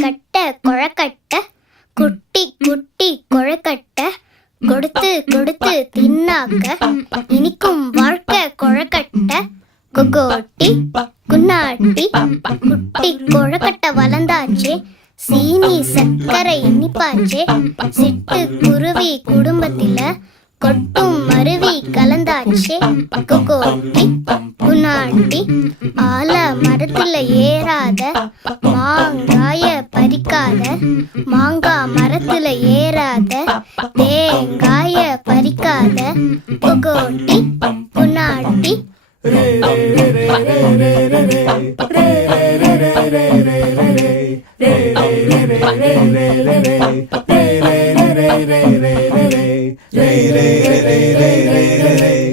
கட்ட கொழக்கட்ட குட்டி குட்டி கொழக்கட்ட கொடுத்து கொடுத்து தின்னாக்க இனிக்கும் வாழ்க்கை கொழக்கட்ட கொகோட்டி குன்னாட்டி குட்டி கொழக்கட்ட வளர்ந்தாச்சே சீனி சர்க்கரை இனிப்பாச்சே சிட்டு குருவி குடும்பத்தில கொட்டும் மருவி கலந்தாச்சே கொகோட்டி குன்னாட்டி ஆல மரத்துல ஏறாத மாங்காய பறிக்காத மாங்கா மரத்துல ஏறாத தேங்காய பறிக்காத கொகோட்டி குன்னாட்டி Ray, ray, ray, ray, ray, ray, ray, ray, ray, ray, ray, ray.